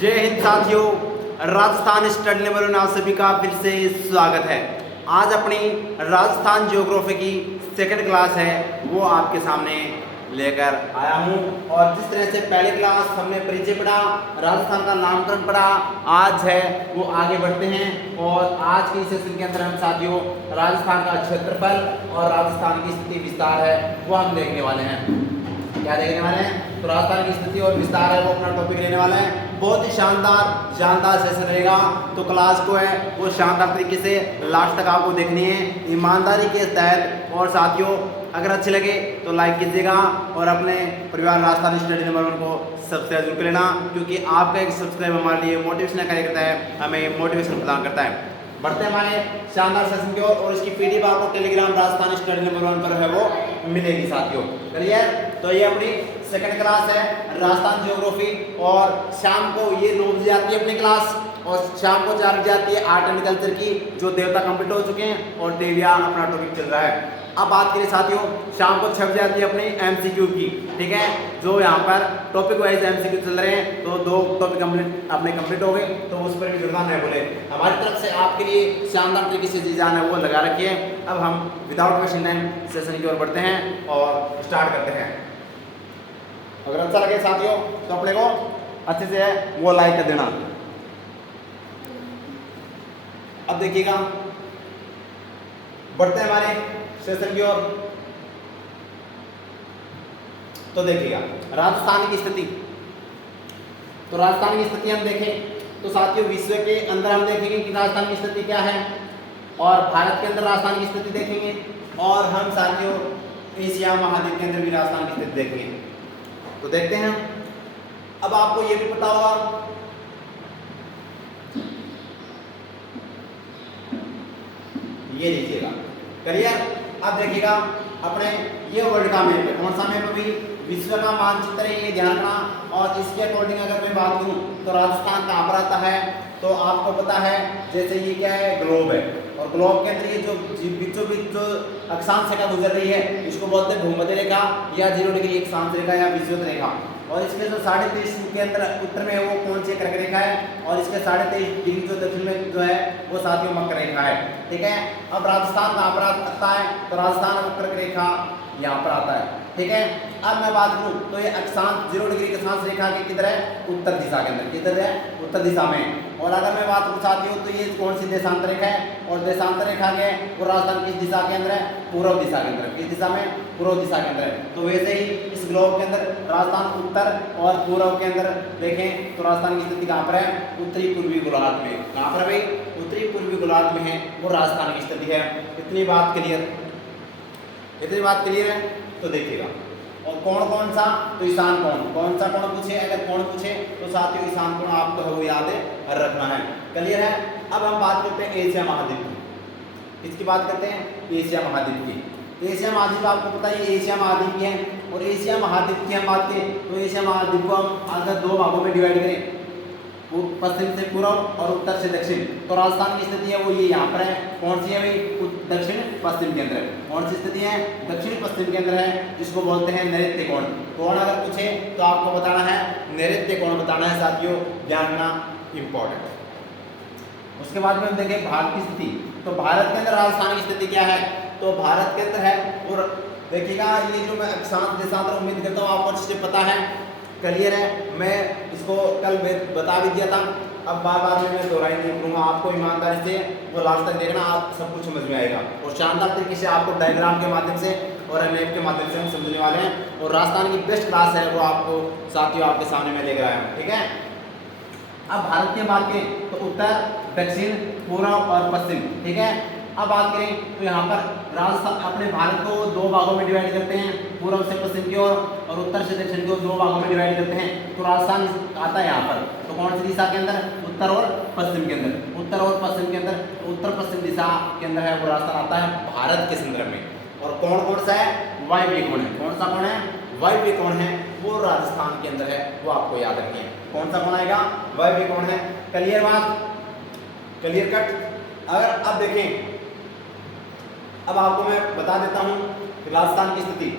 जय हिंद साथियों, Rajasthan study level में आप सभी का फिर से स्वागत है। आज अपनी राजस्थान ज्योग्राफी की सेकंड क्लास है वो आपके सामने लेकर आया हूँ। और जिस तरह से पहले क्लास हमने परिचय पढ़ा, राजस्थान का नामकरण पढ़ा, आज है वो आगे बढ़ते हैं। और आज की सेशन के अंदर हम साथियों राजस्थान का क्षेत्रफल और राजस्थान की स्थिति विस्तार है वो हम देखने वाले हैं। क्या देखने वाले हैं? तो राजस्थान की स्थिति और विस्तार है वो अपना टॉपिक लेने वाला है। बहुत ही शानदार जानदार सेशन रहेगा। तो क्लास को है वो शानदार तरीके से लास्ट तक आपको देखनी है ईमानदारी के तहत। और साथियों अगर अच्छे लगे तो लाइक कीजिएगा और अपने परिवार राजस्थान स्टडी नंबर 1 को सब्सक्राइब जरूर कर लेना, क्योंकि आपका एक सब्सक्राइब हमारे लिए मोटिवेशन कार्य करता है, हमें मोटिवेशन प्रदान करता है। बढ़ते हमारे शानदार सेशन की ओर। और इसकी पीडीएफ आपको टेलीग्राम राजस्थान स्टडी नंबर 1 पर है वो मिलेगी साथियों। क्लियर? तो ये अपनी सेकंड क्लास है राजस्थान ज्योग्राफी। और शाम को ये 9 बजे आती है अपनी क्लास, और शाम को 4 बजे आती है आर्ट एंड कल्चर की, जो देवता कंप्लीट हो चुके हैं और देविया अपना टॉपिक चल रहा है। अब बात करें साथियों, शाम को 6 बजे आती है अपनी एमसीक्यू की, ठीक है, जो यहाँ पर टॉपिक वाइज एमसीक्यू चल रहे हैं। तो 2 टॉपिक अपने कंप्लीट हो गए, तो उस पर भी जुड़ना नहीं बोले। हमारी तरफ से आपके लिए शानदार तरीके से जी जान है वो लगा रखी है। अब हम विदाउट वेस्टिंग टाइम सेशन की ओर बढ़ते हैं और स्टार्ट करते हैं। अगर अच्छा लगे साथियों तो अपने को अच्छे से है वो लाइक कर देना। अब देखिएगा, बढ़ते हैं हमारे सेशन की ओर। तो देखिएगा राजस्थान की स्थिति। तो राजस्थान की स्थिति हम देखें तो साथियों विश्व के अंदर हम देखेंगे कि राजस्थान की स्थिति क्या है, और भारत के अंदर राजस्थान की स्थिति देखेंगे, और हम साथियों एशिया महाद्वीप के अंदर भी राजस्थान की स्थिति देखेंगे। तो देखते हैं। अब आपको ये भी पता होगा ये लीजिएगा, क्लियर? अब देखिएगा अपने ये वर्ल्ड का मैप है। कौन सा मैप? अभी विश्व का मानचित्र है, ये ध्यान रखना। और इसके अकॉर्डिंग अगर मैं बात करूं तो राजस्थान कहाँ पर आता है? तो आपको पता है जैसे ये क्या है, ग्लोब है, और ग्लोब के अंदर ये जो बीचों बीच जो अक्षांश रेखा गुजर रही है इसको बोलते हैं भूमध्य रेखा या 0 डिग्री अक्षांश रेखा या विषुवत रेखा। और इसमें जो 23.5 के अंदर उत्तर में है वो कौन सी कर्क रेखा है, और इसके 23.5 डिग्री जो दक्षिण में जो है वो साथियों मकर रेखा है, ठीक है। अब राजस्थान कहाँ पर आता है? तो राजस्थान मकर रेखा यहाँ पर आता है, ठीक है। अब मैं बात करूँ तो ये अक्षांश 0 डिग्री अक्षांश रेखा के किधर है? उत्तर दिशा के अंदर। किधर है? उत्तर दिशा में। और अगर मैं बात करूँ साथियों तो ये कौन सी देशांतर रेखा है? और देशांतर रेखा के वो राजस्थान किस दिशा के अंदर है? पूर्व दिशा के अंदर। किस दिशा में? पूर्व दिशा के अंदर है। तो वैसे ही इस ग्लोब के अंदर राजस्थान उत्तर और पूर्व के अंदर देखें तो राजस्थान की स्थिति कहाँ पर है? उत्तरी पूर्वी गोलार्ध में। कहाँ पर भाई? उत्तरी पूर्वी गोलार्ध में है वो राजस्थान की स्थिति है। इतनी बात क्लियर? इतनी बात क्लियर है? तो देखिएगा। और कौन कौन सा? तो ईशान कोण। कौन सा कोण पूछे? अगर कोण पूछे तो साथियों ईशान कोण आपको है वो याद रखना है। क्लियर है? अब हम बात करते हैं एशिया महाद्वीप की। इसकी बात करते हैं एशिया महाद्वीप की। एशिया महाद्वीप आपको पता है एशिया महाद्वीप की है। और एशिया महाद्वीप की हम बात करें तो एशिया महाद्वीप को हम अगर 2 भागों में डिवाइड करें, पश्चिम से पूर्व और उत्तर से दक्षिण, तो राजस्थान की स्थिति है वो ये यहाँ पर है। कौन सी है भाई? दक्षिण पश्चिम के अंदर। कौन सी स्थिति है? दक्षिण पश्चिम के अंदर है, जिसको बोलते हैं नैऋत्य कोण। कोण अगर पूछे तो आपको बताना है नैऋत्य कोण बताना है साथियों, ध्यान रखना इंपॉर्टेंट। उसके बाद में हम देखें भारत की स्थिति। तो भारत के अंदर राजस्थान की स्थिति क्या है? तो भारत के अंदर है और देखिएगा ये जो मैं अक्षांश देशांतर उम्मीद करता हूँ आपको अच्छे से पता है। क्लियर है? मैं इसको कल बता भी दिया था, अब बार बार मैं दोहराई नहीं करूँगा। आपको ईमानदारी से वो लास्ट तक देखना, आप सब कुछ समझ में आएगा। और शानदार तरीके से आपको डायग्राम के माध्यम से और मैप के माध्यम से हम समझने वाले हैं। और राजस्थान की बेस्ट क्लास है वो आपको साथियों आपके सामने मैं लेकर आया हूँ, ठीक है। अब भारत की बात करें तो उत्तर, दक्षिण, पूर्व और पश्चिम, ठीक है। अब बात करें तो यहाँ पर राजस्थान अपने भारत को 2 भागों में डिवाइड करते हैं, पूर्व से पश्चिम की ओर और उत्तर से दक्षिण की ओर 2 भागों में डिवाइड करते हैं। तो राजस्थान आता है यहाँ पर। तो कौन सी दिशा के अंदर? उत्तर और पश्चिम के अंदर। उत्तर और पश्चिम के अंदर, उत्तर पश्चिम दिशा के अंदर है वो राजस्थान आता है भारत के संदर्भ में। और कौन कौन सा है? वायव्य कोण है। कौन सा कोण है? वायव्य कोण है वो राजस्थान के अंदर है, वो आपको याद रखिए। कौन सा कोण आएगा? वायव्य कोण है। क्लियर बात? Clear cut? अगर अब देखें, अब आपको मैं बता देता हूँ राजस्थान की स्थिति।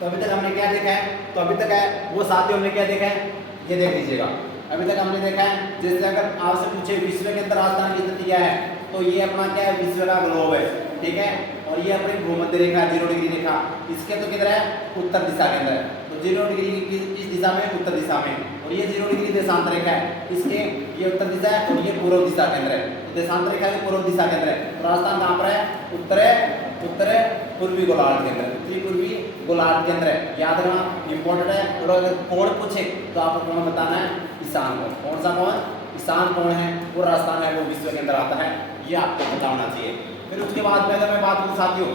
तो अभी तक हमने क्या देखा है? तो अभी तक है वो साथियों हमने क्या देखा है? ये देख लीजिएगा। अभी तक हमने देखा है, जैसे अगर आपसे पूछे विश्व के अंदर राजस्थान की स्थिति क्या है, तो ये अपना क्या है, विश्व का ग्लोब है, ठीक है। और ये अपनी भूमध्य रेखा 0 डिग्री रेखा, इसके तो किधर है, उत्तर दिशा के अंदर, तो 0 डिग्री किस दिशा में, उत्तर दिशा में। और ये 0 डिग्री देशांतर रेखा है, इसके ये उत्तर दिशा है और ये पूर्व दिशा के अंदर है, तो देशांतर रेखा के पूर्व दिशा के अंदर है। तो राजस्थान कहाँ पर है, उत्तर पूर्वी गोलार्ध के अंदर, उत्तरी पूर्वी गोलार्ध के अंदर है, याद रखना इंपॉर्टेंट है। और अगर कोण पूछे तो आपको कोण बताना है ईशान कोण, कौन सा कोण, ईशान कोण है, वो राजस्थान है, वो विश्व के अंदर आता है, ये आपको पता होना चाहिए। फिर उसके बाद में अगर मैं बात करूँ साथियों,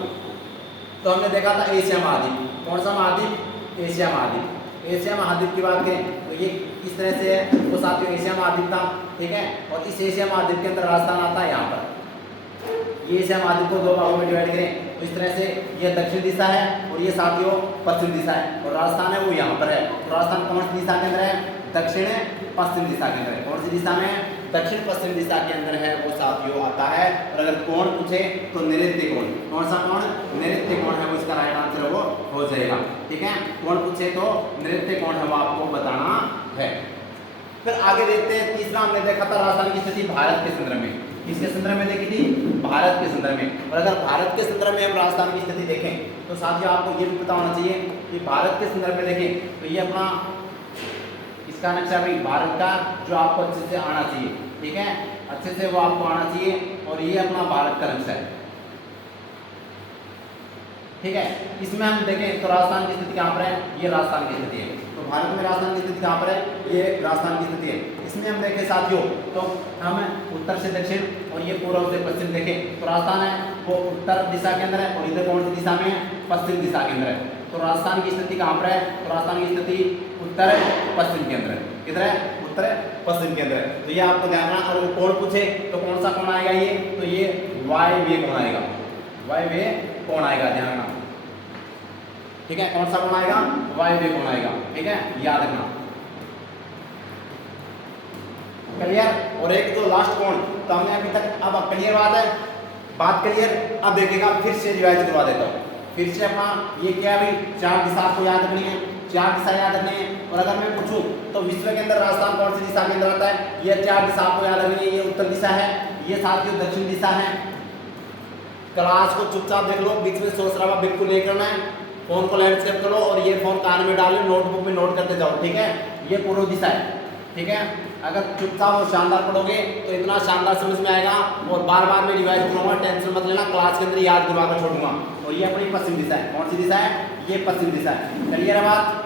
तो हमने देखा था एशिया महाद्वीप, कौन सा महाद्वीप, एशिया महाद्वीप। एशिया महाद्वीप की बात करें तो ये इस तरह से है, तो साथियों एशिया महाद्वीप था, ठीक है। और इस एशिया महाद्वीप के अंदर राजस्थान आता है यहाँ पर, ये एशिया महाद्वीप को 2 भागों में डिवाइड करें तो इस तरह से ये दक्षिण दिशा है और ये साथियों पश्चिम दिशा है, और राजस्थान है वो यहाँ पर है। तो राजस्थान कौन सी दिशा के अंदर है, दक्षिण पश्चिम दिशा के अंदर है, कौन सी दिशा में, दक्षिण पश्चिम दिशा के अंदर है, वो साथियों आता है। और अगर कोण पूछे तो नैऋत्य कोण, कौन सा कोण, नैऋत्य कोण है, वो इसका राइट आंसर वो हो जाएगा, ठीक है। कोण पूछे तो नैऋत्य कोण है, वो आपको बताना है। फिर आगे देखते हैं, तीसरा हमने देखा था राजस्थान की स्थिति भारत के संदर्भ में, किसके संदर्भ में देखी थी, भारत के संदर्भ में। और अगर भारत के संदर्भ में हम राजस्थान की स्थिति देखें तो साथियों आपको ये भी पता होना चाहिए कि भारत के संदर्भ में देखें तो ये अपना इसका नक्शा भी भारत का जो आपको अच्छे से आना चाहिए, ठीक है, अच्छे से वो आपको आना चाहिए। और ये अपना भारत का नक्शा है, ठीक है। इसमें हम देखें तो राजस्थान की स्थिति कहाँ पर है, ये राजस्थान की स्थिति है, तो भारत में राजस्थान की स्थिति कहाँ पर है, ये राजस्थान की स्थिति है। इसमें हम देखें साथियों तो हम उत्तर से दक्षिण और ये पूर्व से पश्चिम देखें तो राजस्थान है वो उत्तर दिशा के अंदर है, और इधर कौन सी दिशा में है, पश्चिम दिशा के अंदर है। तो राजस्थान की स्थिति कहाँ पर है, तो राजस्थान की स्थिति उत्तर पश्चिम के अंदर है, किधर है, उत्तर पश्चिम के अंदर है। तो ये आपको ध्यान रखना। और कोण पूछे तो कौन सा कोण आएगा, ये तो ये वायव्य कोण आएगा, वायव्य कोण आएगा, ध्यान रखना, ठीक है। कौन सा कोण आएगा, वायव्य कोण आएगा, ठीक है, याद रखना, क्लियर। और एक तो लास्ट कोण तो हमने अभी तक, अब क्लियर बात क्लियर। अब देखिएगा फिर से रिवाइज करवा देता हूँ, फिर से अपना ये क्या है भाई, 4 दिशा आपको याद रखनी है, 4 दिशा याद रखनी है। और अगर मैं पूछूं तो विश्व के अंदर राजस्थान कौन सी दिशा के अंदर आता है, ये 4 दिशा आपको याद रखनी है। ये उत्तर दिशा है, ये साथियों दक्षिण दिशा है। क्लास को चुपचाप देख लो, बीच में शोर शराबा बिल्कुल नहीं करना है, फोन को लैंडस्केप करो और ये फोन कान में डाल लो, नोटबुक में नोट करते जाओ, ठीक है। ये पूर्व दिशा है, ठीक है। अगर चुपचाप और शानदार पढ़ोगे तो इतना शानदार समझ में आएगा। और बार बार मैं रिवाइज करूँगा, टेंशन मत लेना, क्लास के अंदर याद करवा कर छोड़ूंगा। और ये अपनी पश्चिम दिशा है, कौन सी दिशा है, ये पश्चिम दिशा है। क्लियर है बात,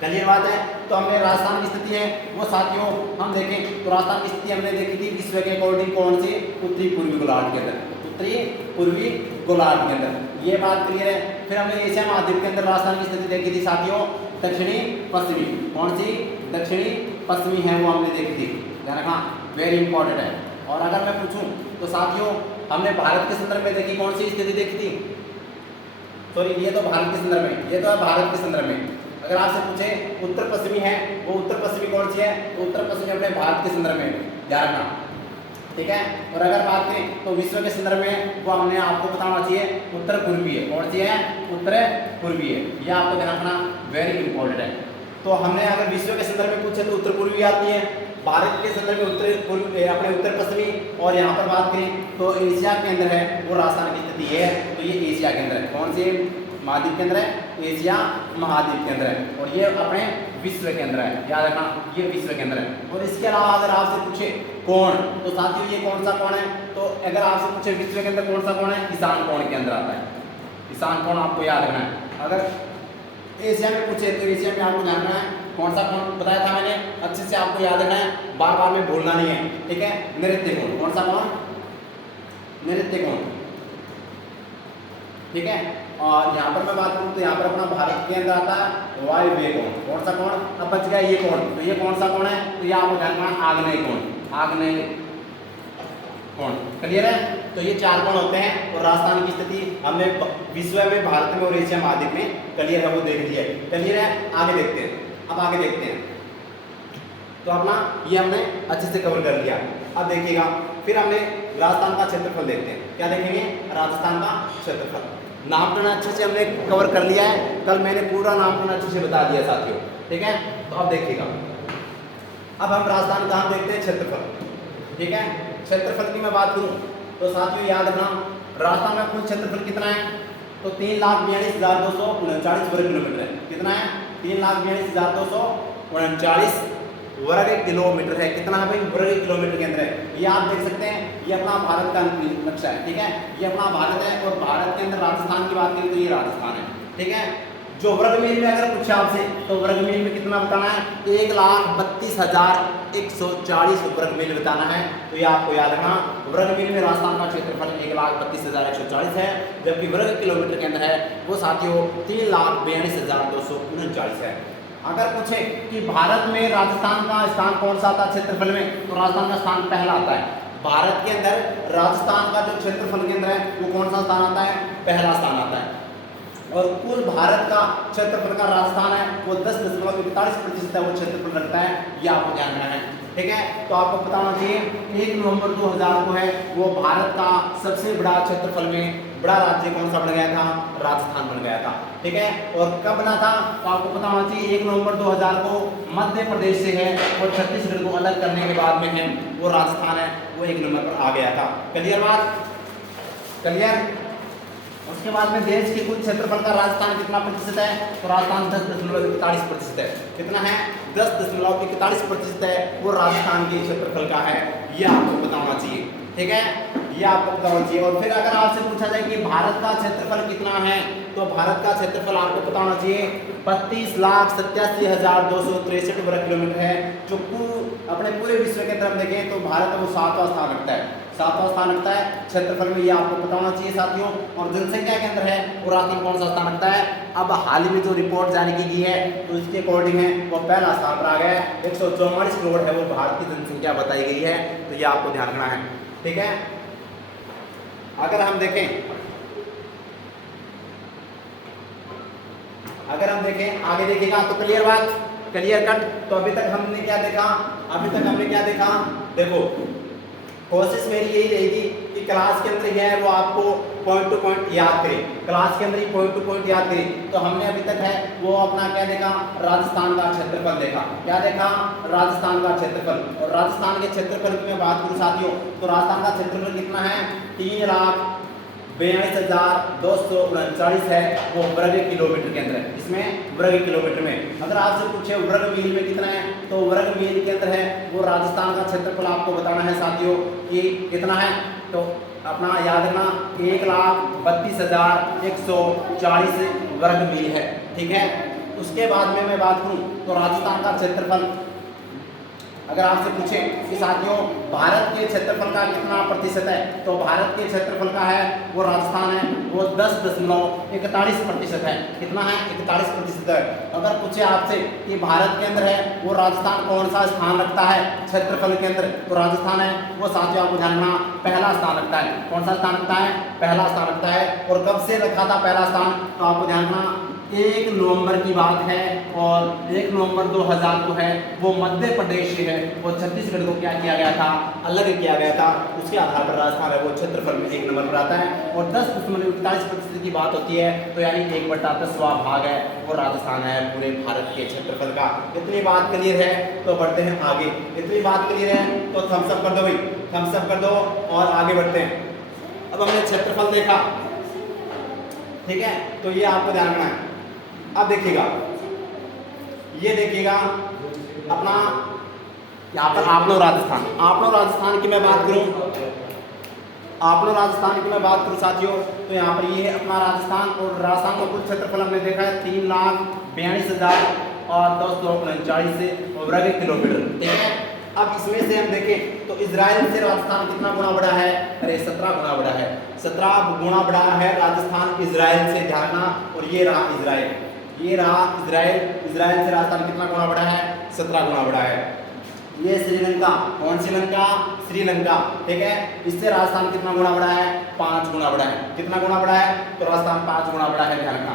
क्लियर बात है। तो हमने राजस्थान की स्थिति है वो साथियों हम देखें तो राजस्थान की स्थिति हमने देखी थी विश्व के अकॉर्डिंग कौन सी, उत्तरी पूर्वी गोलार्ध के अंदर, उत्तरी पूर्वी गोलार्ध के अंदर, ये बात क्लियर है। फिर हमने एशिया महाद्वीप के अंदर राजस्थान की स्थिति देखी थी साथियों दक्षिणी पश्चिमी, कौन सी, दक्षिणी पश्चिमी है वो हमने देखी थी, ध्यान रखना, वेरी इंपॉर्टेंट है। और अगर मैं पूछूं तो साथियों हमने भारत के संदर्भ में देखी, कौन सी स्थिति देखी थी, सॉरी ये तो भारत के संदर्भ में, ये तो है भारत के संदर्भ में। अगर आपसे पूछे उत्तर पश्चिमी है, वो उत्तर पश्चिमी कौन सी है, तो उत्तर पश्चिमी अपने भारत के संदर्भ में, ध्यान रखना, ठीक है। और अगर बात करें तो विश्व के संदर्भ में वो हमने आपको बताना चाहिए उत्तर पूर्वी है, कौन सी है, उत्तर पूर्वी है, यह आपको ध्यान रखना, वेरी इंपॉर्टेंट है। तो हमने अगर विश्व के संदर्भ में पूछे तो उत्तर पूर्वी आती है, भारत के संदर्भ में उत्तर पूर्वी अपने उत्तर पश्चिमी। और यहाँ पर बात करें तो एशिया के अंदर है वो राजस्थान की स्थिति है, तो ये एशिया के अंदर है, कौन से महाद्वीप के अंदर है, एशिया महाद्वीप के अंदर है। और ये अपने विश्व के अंदर है, याद रखना, ये विश्व के अंदर है। और इसके अलावा अगर आपसे पूछे कोण तो साथियों ये कौन सा कोण है, तो अगर आपसे पूछे विश्व के अंदर कौन सा कोण है, ईशान कोण के अंदर आता है, ईशान कोण आपको याद रखना है। अगर एशिया में पूछे तो एशिया में आपको जानना है कौन सा कोण बताया था मैंने, अच्छे से आपको याद रखना है, बार बार में भूलना नहीं है, ठीक है। नैऋत्य कोण, कौन सा कोण, नैऋत्य कोण, ठीक है। और यहाँ पर मैं बात करूँ तो यहाँ पर अपना भारत के अंदर आता है वायव्य कोण, कौन सा कोण, अब बच गया ये कोण, तो ये कौन सा कोण है, तो ये आपको ध्यान रखना, आग्नेय कोण, आग्नेय कोण, क्लियर है। तो ये 4 कोण होते हैं। और राजस्थान की स्थिति हमने विश्व में, भारत में और एशिया महाद्वीप में क्लियर है वो देख लिया, क्लियर है। आगे देखते हैं, अब आगे देखते हैं तो अपना ये हमने अच्छे से कवर कर लिया। अब देखिएगा फिर हमने राजस्थान का क्षेत्रफल देखते हैं, क्या देखेंगे, राजस्थान का क्षेत्रफल। नामकरण अच्छे से हमने कवर कर लिया है, कल मैंने पूरा नामकरण अच्छे से बता दिया साथियों, ठीक है। तो अब देखिएगा अब हम राजस्थान का हम देखते हैं क्षेत्रफल, ठीक है। क्षेत्रफल की मैं बात करूं तो साथियों याद रखना, राजस्थान का कुल क्षेत्रफल कितना है, तो 3,42,239 वर्ग किलोमीटर है। कितना है, 3,42,239 वर्ग किलोमीटर है। कितना है भाई, वर्ग किलोमीटर के अंदर है। ये आप देख सकते हैं, ये अपना भारत का नक्शा है, ठीक है। ये अपना भारत है और भारत के अंदर राजस्थान की बात करें तो ये राजस्थान है, ठीक है। जो वर्ग मील में अगर पूछे आपसे तो वर्ग मील में कितना बताना है, 1,32,140 वर्ग मील बताना है। तो ये आपको याद रखना, वर्ग मील में राजस्थान का क्षेत्रफल 1,32,140 है, जबकि वर्ग किलोमीटर के अंदर है वो साथियों 3,42,239 है। अगर पूछे कि भारत में राजस्थान का स्थान कौन सा आता है क्षेत्रफल में, तो राजस्थान का स्थान पहला आता है। भारत के अंदर राजस्थान का जो क्षेत्रफल के अंदर है वो कौन सा स्थान आता है, पहला स्थान आता है। और कुल भारत का क्षेत्रफल का राजस्थान है वो 10.41% है वो क्षेत्रफल रखता है, ये आपको ध्यान रखना है, ठीक है। तो आपको पता होना चाहिए 1 नवंबर 2000 को है वो भारत का सबसे बड़ा क्षेत्रफल में बड़ा राज्य कौन सा बन गया था, राजस्थान बन गया था, ठीक है। और कब बना था, तो आपको पता होना चाहिए 1 नवंबर 2000 को मध्य प्रदेश से है और छत्तीसगढ़ को अलग करने के बाद में है वो राजस्थान है वो 1 नंबर पर आ गया था। क्लियर बात, क्लियर। उसके बाद में देश के कुल क्षेत्रफल का राजस्थान कितना प्रतिशत है, तो राजस्थान 10.41% है। कितना है, 10.41% है वो राजस्थान के क्षेत्रफल का है, ये आपको पता होना चाहिए, ठीक है। ये आपको पता होना चाहिए। और फिर अगर आपसे पूछा जाए कि भारत का क्षेत्रफल कितना है, तो भारत का क्षेत्रफल आपको पता होना चाहिए 32,87,263 वर्ग किलोमीटर है। जो अपने पूरे विश्व के अंदर हम देखें तो भारत वो 7वां स्थान रखता है, 7वां स्थान रखता है क्षेत्रफल में, ये आपको पता होना चाहिए साथियों। और जनसंख्या के अंदर है वो राजस्थान कौन सा स्थान रखता है। अब हाल ही में जो रिपोर्ट जारी की गई है तो इसके अकॉर्डिंग है वो पहला स्थान पर आ गया है, 144 करोड़ है वो भारत की जनसंख्या बताई गई है, तो ये आपको ध्यान रखना है, ठीक है। अगर हम देखें आगे देखिएगा तो क्लियर बात, क्लियर कट। तो अभी तक हमने क्या देखा, देखो कोशिश मेरी यही रहेगी कि क्लास के अंदर यह है वो आपको पॉइंट टू पॉइंट याद करें, क्लास के अंदर ही पॉइंट टू पॉइंट याद करें। तो हमने अभी तक है वो अपना क्या देखा, राजस्थान का क्षेत्रफल देखा, क्या देखा, राजस्थान का क्षेत्रफल। और राजस्थान के क्षेत्रफल की मैं बात करूं साथियों तो राजस्थान का क्षेत्रफल कितना है, 3,42,239 है वो वर्ग किलोमीटर के अंदर है, इसमें वर्ग किलोमीटर में। अगर आपसे पूछे वर्ग मील में कितना है, तो वर्ग मील के अंदर है वो राजस्थान का क्षेत्रफल आपको बताना है साथियों कि कितना है। तो अपना याद रखना 1,32,140 वर्ग मील है, ठीक है। उसके बाद में मैं बात करूं तो राजस्थान का क्षेत्रफल अगर आपसे पूछे कि साथियों भारत के क्षेत्रफल का कितना प्रतिशत है, तो भारत के क्षेत्रफल का है वो राजस्थान है वो 10.41% है। कितना है, 41% है। अगर पूछे आपसे कि भारत के अंदर है वो राजस्थान कौन सा स्थान रखता है क्षेत्रफल के अंदर, तो राजस्थान है वो साथियों आपको ध्यान रखना पहला स्थान रखता है। कौन सा स्थान रखता है, पहला स्थान रखता है। और कब से रखा था पहला स्थान, तो आपको ध्यान रखना 1 नवंबर की बात है और 1 नवंबर 2000 को है वो मध्य प्रदेश से है वो छत्तीसगढ़ को क्या किया गया था, अलग किया गया था। उसके आधार पर राजस्थान है वो क्षेत्रफल में 1 नंबर पर आता है। और 10.41% की बात होती है तो यानी 1/10वां भाग है वो राजस्थान है पूरे भारत के क्षेत्रफल का। इतनी बात क्लियर है तो बढ़ते हैं आगे। इतनी बात क्लियर है तो थम्स अप कर दो भाई, थम्स अप कर दो और आगे बढ़ते हैं। अब हमने क्षेत्रफल देखा, ठीक है, तो ये आपको ध्यान रखना है। अब देखिएगा, ये देखिएगा अपना यहाँ पर आपनो राजस्थान की मैं बात करूँ, साथियों तो यहाँ पर ये अपना राजस्थान और राजस्थान का कुल क्षेत्रफल हमने देखा है 3,42,239 वर्ग किलोमीटर, ठीक है। अब इसमें से हम देखें तो इजराइल से राजस्थान कितना गुना बड़ा है, अरे 17 गुना बड़ा है, 17 गुना बड़ा है राजस्थान इजराइल से। ध्यान। और ये रहा इजराइल से राजस्थान कितना गुना बड़ा है, 17 गुना बड़ा है। ये श्रीलंका, कौन श्रीलंका, श्रीलंका, ठीक है, इससे राजस्थान कितना गुना बड़ा है, 5 गुना बड़ा है। कितना गुना बड़ा है, तो राजस्थान 5 गुना बड़ा है। ध्यान रखना।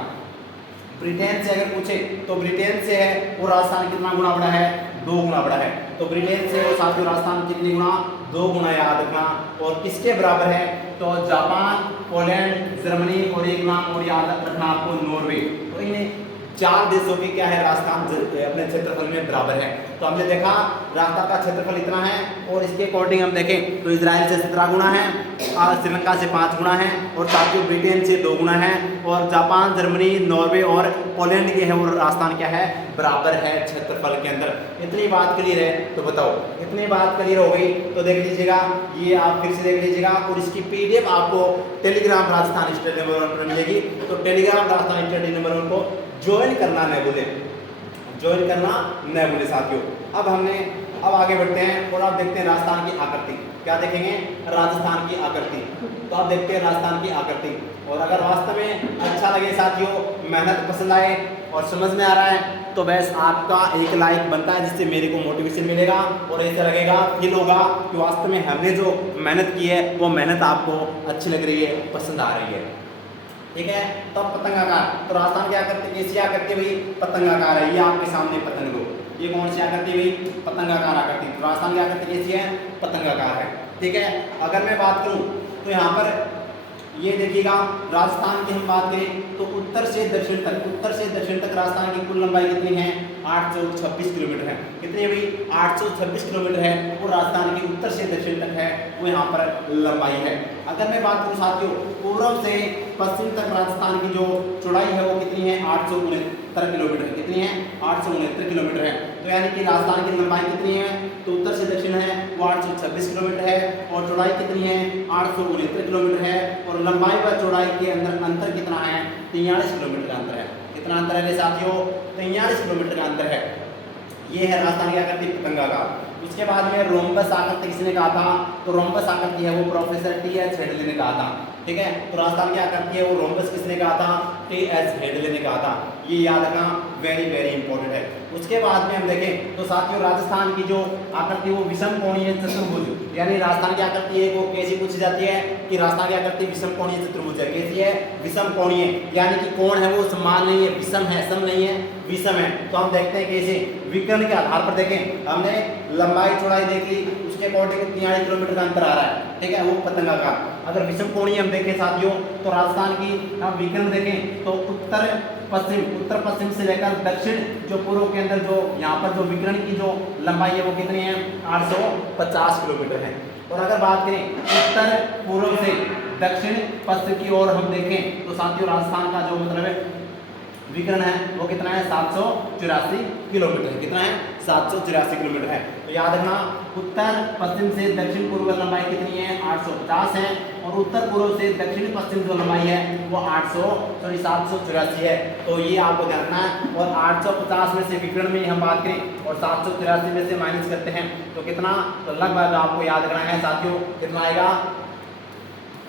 ब्रिटेन से अगर पूछे तो ब्रिटेन से है वो राजस्थान कितना गुना बड़ा है, 2 गुना बड़ा है। तो ब्रिटेन से वो साथियों राजस्थान कितनी गुना, 2 गुना याद रखना। और किसके बराबर है, तो जापान, पोलैंड, जर्मनी और एक नाम और याद रखना आपको, नॉर्वे। तो इन्हें 4 देशों की क्या है राजस्थान अपने क्षेत्रफल में बराबर है। तो हमने देखा राजस्थान का क्षेत्रफल इतना है और इसके अकॉर्डिंग हम देखें तो इजराइल से 17 गुना है, श्रीलंका से 5 गुना है और साथियों ब्रिटेन से 2 गुना है और जापान, जर्मनी, नॉर्वे और पोलैंड के है और राजस्थान क्या है बराबर है क्षेत्रफल के अंदर। इतनी बात क्लियर है तो बताओ, इतनी बात क्लियर हो गई तो देख लीजिएगा, ये आप फिर से देख लीजिएगा और इसकी पीडीएफ आपको टेलीग्राम राजस्थान स्टडी नंबर 1 पर मिलेगी। तो टेलीग्राम राजस्थान स्टडी नंबर 1 को ज्वाइन करना न भूलें, ज्वाइन करना न भूलें साथियों। अब आगे बढ़ते हैं और आप देखते हैं राजस्थान की आकृति। क्या देखेंगे? राजस्थान की आकृति। तो आप देखते हैं राजस्थान की आकृति और अगर वास्तव में अच्छा लगे साथियों, मेहनत पसंद आए और समझ में आ रहा है तो बस आपका एक लाइक बनता है जिससे मेरे को मोटिवेशन मिलेगा और ऐसा लगेगा, फील होगा कि वास्तव में हमने जो मेहनत की है वो मेहनत आपको अच्छी लग रही है, पसंद आ रही है। ठीक है, तो पतंगाकार, तो राजस्थान की आकृति कैसी आकृति भाई? पतंगाकार है। ये आपके सामने पतंग हो, ये कौन सी आकृति भाई? पतंगाकार आकृति। तो राजस्थान की आकृति कैसी है? पतंगाकार है। ठीक है, अगर मैं बात करूं तो यहाँ पर ये देखिएगा राजस्थान की हम बात करें तो उत्तर से दक्षिण तक राजस्थान की कुल लंबाई कितनी है? 826 किलोमीटर है। कितनी है भाई? 826 किलोमीटर है और राजस्थान की उत्तर से दक्षिण तक है वो यहाँ पर लंबाई है। अगर मैं बात करूँ साथियों पूर्व से पश्चिम तक राजस्थान की जो चौड़ाई है वो कितनी है? 869 किलोमीटर। कितनी है? 869 किलोमीटर है। तो यानी कि राजस्थान की लंबाई कितनी है? तो उत्तर से दक्षिण है वो 826 किलोमीटर है और चौड़ाई कितनी है? 869 किलोमीटर है और लंबाई व चौड़ाई के अंदर अंतर कितना है? 43 किलोमीटर का अंतर है। कितना अंतर है साथियों? 43 किलोमीटर का अंतर है। ये है राजस्थान की आकृति पतंगाकार। उसके बाद में रोम्बस आकृति किसने कहा था? तो रोम्बस आकृति है वो प्रोफेसर टी.एच. हेडले ने कहा था। ठीक है, तो राजस्थान की आकृति है वो रोम्बस किसने कहा था? टी.एच. हेडले ने कहा था। ये याद रखना, वेरी वेरी इंपॉर्टेंट है। उसके बाद में हम देखें तो साथियों राजस्थान की जो आकृति वो विषम कोणीय चतुर्भुज, यानी राजस्थान की आकृति है वो कैसी पूछी जाती है कि राजस्थान की आकृति विषम कोणीय चतुर्भुज है। कैसी है? विषम कोणीय, यानी कि कोण है वो समान नहीं है, विषम है, सम नहीं है, विषम है। तो हम देखते हैं कैसे विकर्ण के आधार पर देखें, हमने लंबाई चौड़ाई देख ली, उसके अकॉर्डिंग 43 किलोमीटर का अंतर आ रहा है। ठीक है, वो पतंगाकार। अगर विषम कोणीय हम देखें साथियों तो राजस्थान की हम विकर्ण देखें तो उत्तर पश्चिम से लेकर दक्षिण जो पूर्व के अंदर जो यहाँ पर जो विकर्ण की जो लंबाई है वो कितनी है? 850 किलोमीटर है। और अगर बात करें उत्तर पूर्व से दक्षिण पश्चिम की ओर हम देखें तो साथियों राजस्थान का जो मतलब है विकर्ण है वो कितना है? 784 किलोमीटर है। कितना है? 784 किलोमीटर है। तो याद रखना उत्तर पश्चिम से दक्षिण पूर्व लंबाई कितनी है? 850 है और उत्तर पूर्व से दक्षिण पश्चिम जो लंबाई है वो 784 है। तो ये आपको ध्यान रखना है। और 850 में से विकर्ण में हम बात करें और 784 में से माइनस करते हैं तो कितना? तो लगभग आपको याद रखना है साथियों कितना आएगा?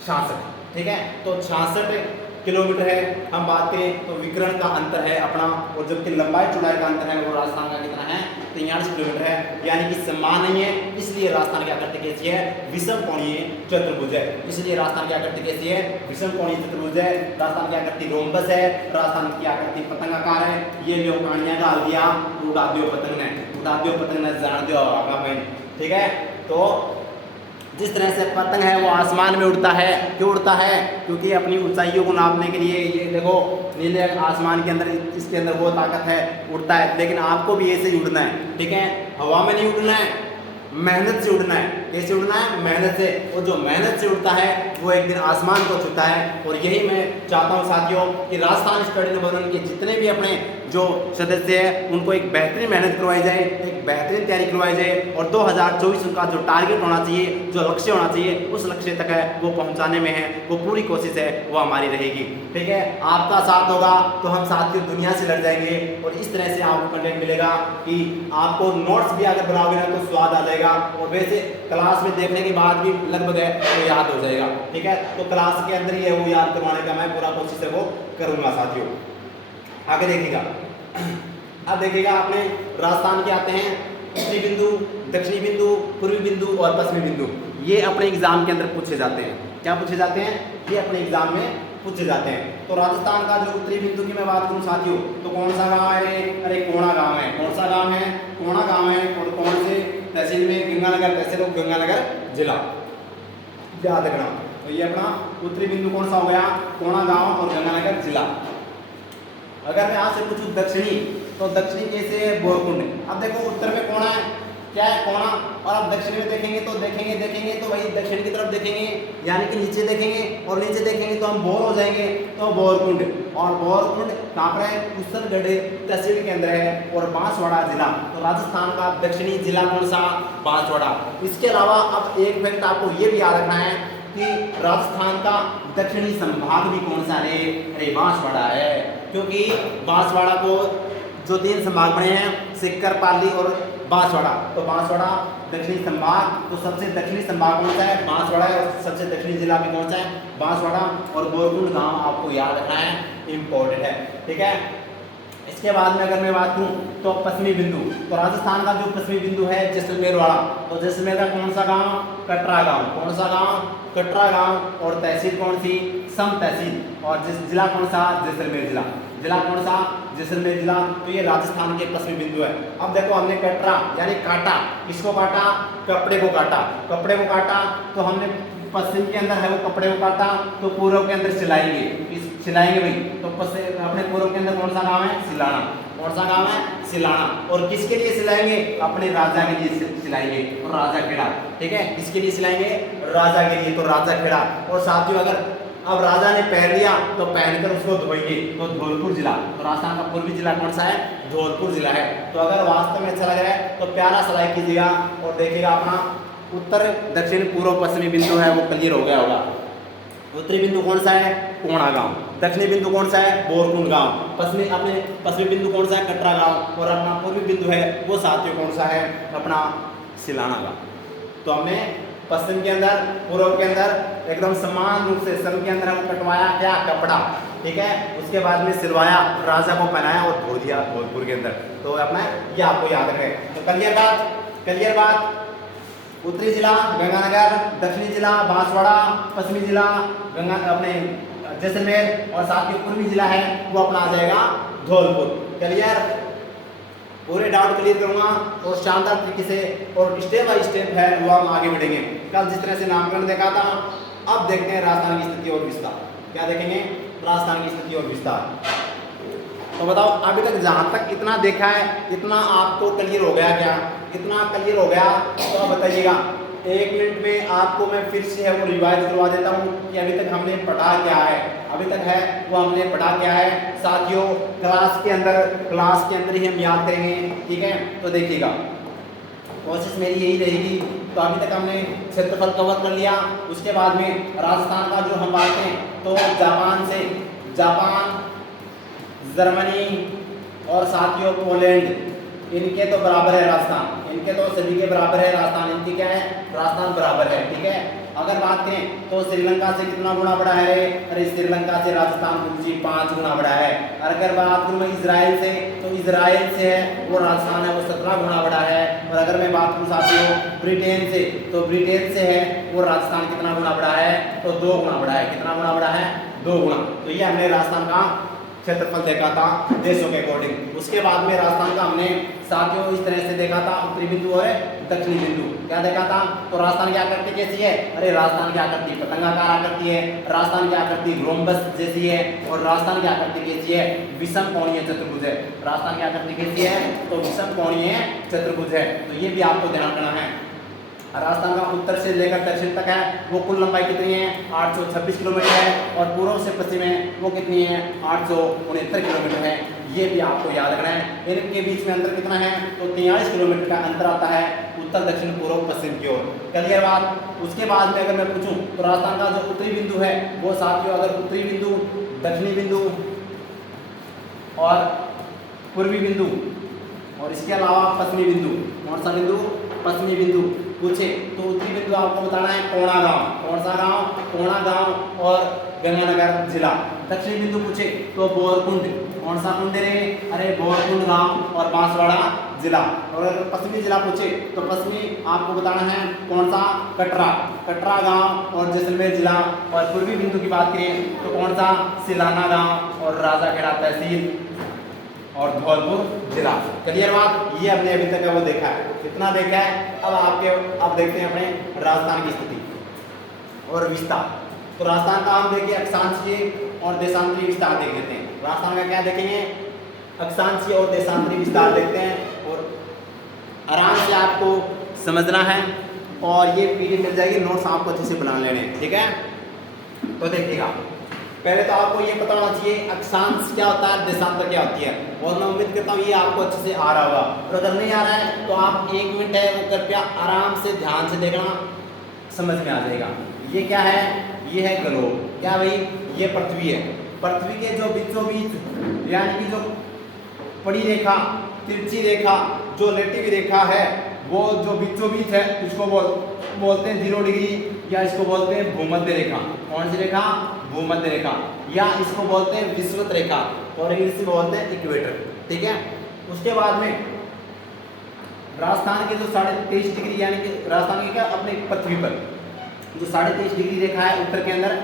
66। ठीक है, तो 66 किलोमीटर है। हम बात करें तो विकर्ण का अंतर है अपना और जबकि लंबाई चौड़ाई का अंतर है वो राजस्थान का कितना है? 43 किलोमीटर है, यानी कि समान नहीं है। इसलिए राजस्थान की आकृति कैसी है? विषम कोणीय चतुर्भुज है। इसलिए राजस्थान की आकृति कैसी है? विषम कोणीय चतुर्भुज है। राजस्थान की आकृति रोम्बस है, राजस्थान की आकृति पतंगाकार है। ये जो कहानियां डाल दिया उड़ा दियो पतंग ने जान दियो होगा मैं। ठीक है, तो जिस तरह से पतंग है वो आसमान में उड़ता है, क्यों उड़ता है? क्योंकि अपनी ऊंचाइयों को नापने के लिए ये देखो नीले आसमान के अंदर इसके अंदर वो ताकत है, उड़ता है। लेकिन आपको भी ऐसे ही उड़ना है। ठीक है, हवा में नहीं उड़ना है, मेहनत से उड़ना है। कैसे उड़ना है? मेहनत से। और जो मेहनत से उड़ता है वो एक दिन आसमान को छूता है। और यही मैं चाहता हूँ साथियों कि राजस्थान स्टडी नंबर 1 के जितने भी अपने जो सदस्य हैं उनको एक बेहतरीन मेहनत करवाई जाए, एक बेहतरीन तैयारी करवाई जाए और 2024 का जो टारगेट होना चाहिए, जो लक्ष्य होना चाहिए, उस लक्ष्य तक है वो पहुँचाने में है वो पूरी कोशिश है वो हमारी रहेगी। ठीक है, आपका साथ होगा तो हम साथियों दुनिया से लड़ जाएंगे और इस तरह से आपको कंटेंट मिलेगा कि आपको नोट्स भी अगर बनाओगे ना तो स्वाद आ जाएगा और वैसे क्लास में देखने के बाद भी लगभग है तो याद हो जाएगा। ठीक है, तो क्लास के अंदर ही है वो याद करवाने का मैं पूरा कोशिश है वो करूँगा साथियों। आगे देखिएगा, अब देखिएगा आपने राजस्थान के आते हैं उत्तरी बिंदु, दक्षिणी बिंदु, पूर्वी बिंदु और पश्चिमी बिंदु। ये अपने एग्जाम के अंदर पूछे जाते हैं। क्या पूछे जाते हैं? ये अपने एग्जाम में पूछे जाते हैं। तो राजस्थान का जो उत्तरी बिंदु की मैं बात करूँ साथियों तो कौन सा गांव है? अरे कोणा गांव है। कौन सा गांव है? कोणा गांव है। और कौन से तहसील में? गंगानगर तहसील और गंगानगर जिला। याद रखना। तो ये अपना उत्तरी बिंदु कौन सा हो गया? कोणा गांव और गंगानगर जिला। अगर मैं यहाँ से पूछूं दक्षिणी, तो दक्षिणी कैसे है? बोरकुंड। अब देखो उत्तर में कोणा है, क्या है? कोणा। और अब दक्षिण में देखेंगे तो देखेंगे तो वही दक्षिण की तरफ देखेंगे, यानी कि नीचे देखेंगे, और नीचे देखेंगे तो हम बोर हो जाएंगे, तो बोरकुंड। और बोरकुंड कहाँ पर है? कुशलगढ़ तहसील के अंदर है, और बांसवाड़ा जिला, तो राजस्थान का दक्षिणी जिला कौन सा? बांसवाड़ा। इसके अलावा अब एक फैक्ट आपको ये भी याद रखना है कि राजस्थान का दक्षिणी संभाग भी कौन सा है? अरे बांसवाड़ा है, क्योंकि बांसवाड़ा को जो 3 संभाग बने हैं, सिक्कर, पाली और बांसवाड़ा, तो बांसवाड़ा दक्षिणी संभाग, तो सबसे दक्षिणी संभाग कौन सा है? बांसवाड़ा है, और सबसे दक्षिणी जिला भी कौन सा है? बांसवाड़ा। और बोरकुंड गांव आपको याद रखना है, इंपॉर्टेंट है, ठीक है। इसके बाद में अगर मैं बात करूं तो पश्चिमी बिंदु, तो राजस्थान का जो पश्चिमी बिंदु है जैसलमेर वाला, तो जैसलमेर का कौन सा गांव? कटरा गांव। कौन सा गांव? कटरा गांव। और तहसील कौन सी? सम तहसील। और जिला कौन सा? जैसलमेर जिला। जिला कौन सा? जैसलमेर जिला। तो ये राजस्थान के पश्चिमी बिंदु है। अब देखो हमने कटरा यानी काटा, किसको काटा? कपड़े को काटा। कपड़े को काटा तो हमने पश्चिम के अंदर है वो कपड़े को काटा, तो पूर्व के अंदर सिलाएंगे, सिलाएंगे भाई, तो अपने पूर्व के अंदर कौन सा गांव है? सिलाना। कौन सा गांव है? सिलाना। और किसके लिए सिलाएंगे? अपने राजा के लिए सिलाएंगे, और राजा खेड़ा, ठीक है। किसके लिए सिलाएंगे? राजा के लिए, तो राजा खेड़ा। और साथियों अगर अब राजा ने पहन लिया तो पहनकर उसको धोएंगे, तो धौलपुर जिला। तो राजस्थान का पूर्वी जिला कौन सा है? धौलपुर जिला है। तो अगर वास्तव में अच्छा लग रहा है तो प्यारा सा लाइक कीजिएगा, और देखिएगा अपना उत्तर दक्षिण पूर्व पश्चिमी बिंदु है वो क्लियर हो गया होगा। उत्तरी बिंदु कौन सा है? कोणा गांव। दक्षिणी बिंदु कौन सा है? बोरकुंड गांव। पश्चिमी बिंदु कौन सा है? कटरा गांव। और अपना पूर्वी बिंदु है वो साथियों कौन सा है? अपना सिलाना गांव। तो हमने पश्चिम के अंदर, पूर्व के अंदर एकदम समान रूप से सब के अंदर हम कटवाया क्या? कपड़ा, ठीक है। उसके बाद में सिलवाया, राजा को पहनाया और धो दिया धौलपुर के अंदर। तो अपना ये आपको याद रहे। तो क्लियर बात। उत्तरी जिला गंगानगर, दक्षिणी जिला बांसवाड़ा, पश्चिमी जिला अपने जैसलमेर, और साथ ही पूर्वी जिला है वो अपना आ जाएगा धौलपुर। क्लियर? पूरे डाउट क्लियर करूंगा और शानदार तरीके से, और स्टेप बाय स्टेप है वो हम आगे बढ़ेंगे। कल जिस तरह से नामकरण देखा था, अब देखते हैं राजस्थान की स्थिति और विस्तार। क्या देखेंगे? राजस्थान की स्थिति और विस्तार। तो बताओ अभी तक जहाँ तक इतना देखा है, इतना आपको क्लियर हो गया क्या? इतना क्लियर हो गया तो आप बताइएगा। 1 मिनट में आपको मैं फिर से है वो रिवाइज करवा देता हूँ कि अभी तक हमने पढ़ा क्या है। अभी तक है वो हमने पढ़ा क्या है साथियों, क्लास के अंदर ही हम याद करेंगे, ठीक है। तो देखिएगा कोशिश मेरी यही रहेगी। तो अभी तक हमने क्षेत्रफल कवर कर लिया। उसके बाद में राजस्थान का जो हम बात करें तो जापान, जर्मनी और साथियों पोलैंड, इनके तो बराबर है राजस्थान, इनके तो सभी के बराबर है राजस्थान। इनके क्या है? राजस्थान बराबर है, ठीक है। अगर बात करें तो श्रीलंका से कितना गुना बड़ा है? अरे श्रीलंका से राजस्थान 5 गुना बड़ा है। अगर बात करूँ मैं इजराइल से, तो इजराइल से है वो राजस्थान है वो 17 गुना बड़ा है। और अगर मैं बात करूँ साथियों ब्रिटेन से, तो ब्रिटेन से है वो राजस्थान कितना गुना बड़ा है? तो 2 गुना बड़ा है। कितना गुना बड़ा है? 2 गुना। तो ये हमने राजस्थान का क्षेत्रफल देखा था देशों के अकॉर्डिंग। उसके बाद में राजस्थान का हमने साथियों इस तरह से देखा था, उत्तरी बिंदु और दक्षिणी बिंदु क्या देखा था। तो राजस्थान की आकृति कैसी है? अरे राजस्थान की आकृति पतंगाकार आकृति है, राजस्थान की आकृति रोम्बस जैसी है, और राजस्थान की आकृति कैसी है? विषम कोणीय चतुर्भुज है। राजस्थान की आकृति कैसी है? तो विषम कोणीय चतुर्भुज है। तो ये भी आपको ध्यान रखना है। राजस्थान का उत्तर से लेकर दक्षिण तक है वो कुल लंबाई कितनी है? 826 किलोमीटर है। और पूर्व से पश्चिम है वो कितनी है? 869 किलोमीटर है। ये भी आपको याद रखना है। इनके बीच में अंतर कितना है? तो 43 किलोमीटर का अंतर आता है उत्तर दक्षिण पूर्व पश्चिम की ओर। क्लियर बात। उसके बाद में अगर मैं पूछूं तो राजस्थान का जो उत्तरी बिंदु है वो साथियों, अगर उत्तरी बिंदु, दक्षिणी बिंदु और पूर्वी बिंदु, और इसके अलावा पश्चिमी बिंदु, कौन सा बिंदु? पश्चिमी बिंदु पूछे तो उत्तरी बिंदु आपको बताना है कोणा गांव। कौन सा गांव? कोणा गांव और गंगानगर जिला। दक्षिणी बिंदु पूछे तो बोरकुंड। कौन सा कुंड रे? अरे बोरकुंड गांव और बांसवाड़ा जिला। और अगर पश्चिमी जिला पूछे तो पश्चिमी आपको बताना है कौन सा? कटरा गांव और जैसलमेर जिला। और पूर्वी बिंदु की बात करें तो कौन सा? सिलाना गांव और राजाखेड़ा तहसील और धौलपुर जिला। क्लियर बात। ये हमने अभी तक वो देखा है, कितना देखा है। अब देखते हैं अपने राजस्थान की स्थिति और विस्तार। तो राजस्थान का हम देखिए अक्षांशीय और देशांतरीय विस्तार देख लेते हैं। राजस्थान का क्या देखेंगे, अक्षांशीय और देशांतरी विस्तार देखते हैं और आराम से आपको समझना है और ये पीडीएफ मिल जाएगी, नोट्स आपको अच्छे से बना लेने, ठीक है। तो देखिएगा, पहले तो आपको ये पता होना चाहिए अक्षांश क्या होता है, देशांतर क्या होती है, और मैं उम्मीद करता हूँ ये आपको अच्छे से आ रहा होगा। और अगर नहीं आ रहा है तो आप 1 मिनट है वो कृपया आराम से ध्यान से देखना, समझ में आ जाएगा। ये क्या है, ये है ग्लोब, क्या भाई, ये पृथ्वी है। पृथ्वी के जो बीचों बीच यानी कि जो बड़ी रेखा, तिरछी रेखा, जो लेटिव रेखा है, वो जो बीचों बीच है उसको बोलते हैं 0 डिग्री, या इसको बोलते हैं भूमध्य रेखा। कौन सी रेखा, भूमध्य रेखा, या इसको बोलते हैं विषुवत रेखा और इसे बोलते हैं इक्वेटर, ठीक है। उसके बाद में राजस्थान के जो 23.5 डिग्री यानी कि राजस्थान की क्या अपने पृथ्वी पर जो 23.5 डिग्री रेखा है उत्तर के अंदर,